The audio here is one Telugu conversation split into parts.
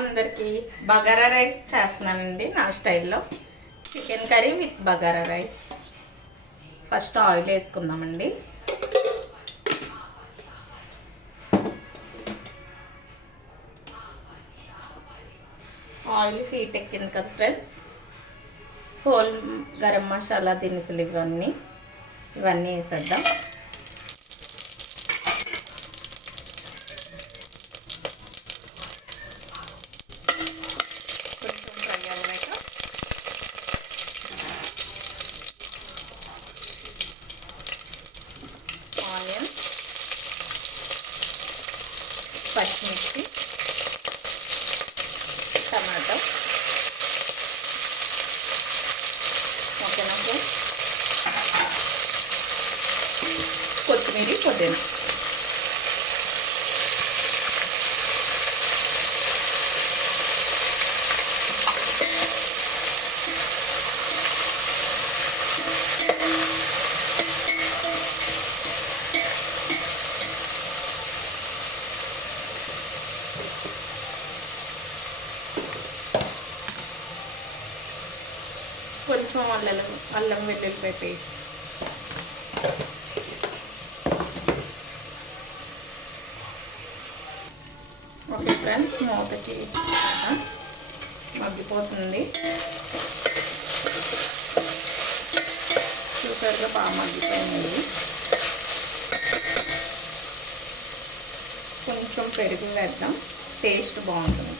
అందరికీ బగారా రైస్ చేస్తున్నానండి నా స్టైల్లో. Chicken curry with bagara rice. First oil వేసుకుందామండి. ఆయిల్ హీట్ ఎక్కింది కదా ఫ్రెండ్స్, హోల్ గరం మసాలా దినుసులు ఇవన్నీ వేసేద్దాం. ఆనియన్, పచ్చిమిర్చి, టమాటో, ఓకేనా ఫ్రెండ్స్, కొత్తిమీర, పుదీనా. కొంచెం అల్లం వెల్లుల్లిపాయ పేస్ట్. ఓకే ఫ్రెండ్స్, మూత చేసి మగ్గిపోతుంది. చూసారుగా బాగా మగ్గిపోయింది. కొంచెం పెరుగు వేద్దాం, టేస్ట్ బాగుంటుంది.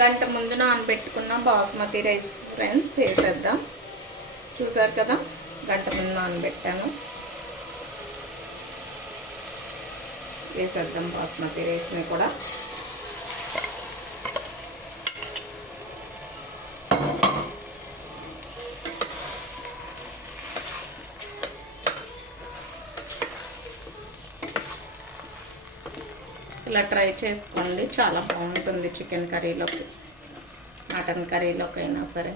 గంట ముందు నానబెట్టుకున్న బాస్మతి రైస్ ఫ్రెండ్స్ వేసేద్దాం. చూసారు కదా, గంట ముందు నానబెట్టాను. వేసేద్దాం బాస్మతి రైస్ని కూడా. ఇలా ట్రై చేసుకోండి, చాలా బాగుంటుంది చికెన్ కర్రీలోకి, మటన్ కర్రీలోకి అయినా సరే.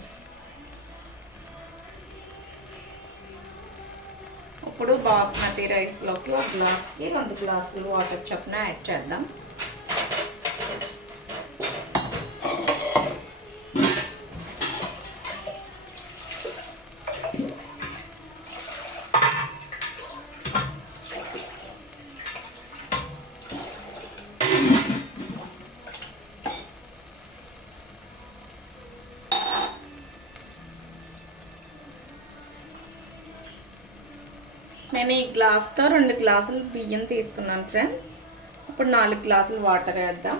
ఇప్పుడు బాస్మతి రైస్లోకి ఒక గ్లాస్కి 2 గ్లాసులు వాటర్ చొప్పున యాడ్ చేద్దాం. నేను ఈ గ్లాస్తో 2 గ్లాసులు బియ్యం తీసుకున్నాను ఫ్రెండ్స్. ఇప్పుడు 4 గ్లాసులు వాటర్ వేద్దాం.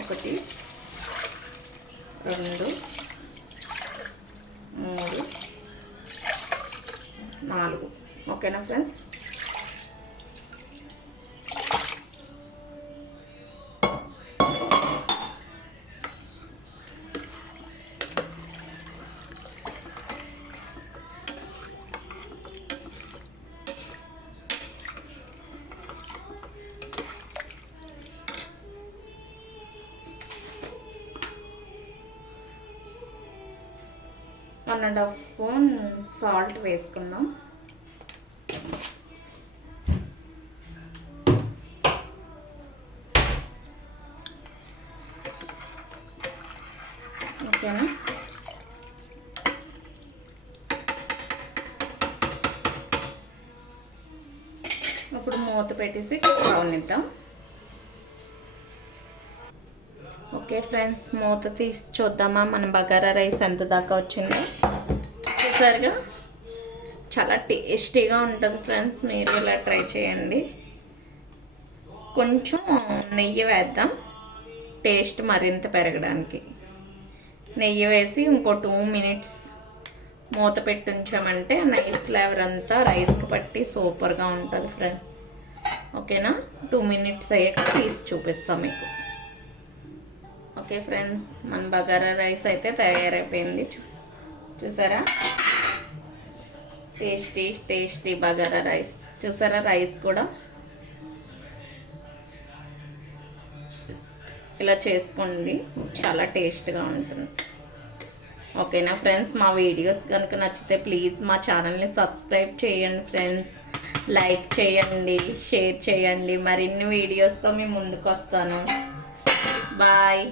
1 2 3 4. ఓకేనా friends. One and half spoon salt వేసుకుందాం. ఓకేనా. ఇప్పుడు మూత పెట్టేసి కావనిద్దాం. ఓకే ఫ్రెండ్స్, మూత తీసి చూద్దామా మన బగారా రైస్ ఎంత దాకా వచ్చిందో. చూసారుగా, చాలా టేస్టీగా ఉంటుంది ఫ్రెండ్స్, మీరు ఇలా ట్రై చేయండి. కొంచెం నెయ్యి వేద్దాం టేస్ట్ మరింత పెరగడానికి. నెయ్యి వేసి ఇంకో 2 మినిట్స్ మూత పెట్టి ఉంచామంటే నెయ్యి ఫ్లేవర్ అంతా రైస్కి పట్టి సూపర్గా ఉంటుంది ఫ్రెండ్స్. ఓకేనా. 2 మినిట్స్ అయ్యాక తీసి చూపిస్తాం మీకు. ఓకే ఫ్రెండ్స్, మన బగారా రైస్ అయితే తయారైపోయింది. చూసారా, టేస్టీ టేస్టీ బగారా రైస్. చూసారా, రైస్ కూడా ఇలా చేసుకోండి, చాలా టేస్ట్గా ఉంటుంది. ఓకేనా ఫ్రెండ్స్, మా వీడియోస్ కనుక నచ్చితే ప్లీజ్ మా ఛానల్ని సబ్స్క్రైబ్ చేయండి ఫ్రెండ్స్. లైక్ చేయండి, షేర్ చేయండి. మరిన్ని వీడియోస్తో మీ ముందుకు వస్తాను. బాయ్.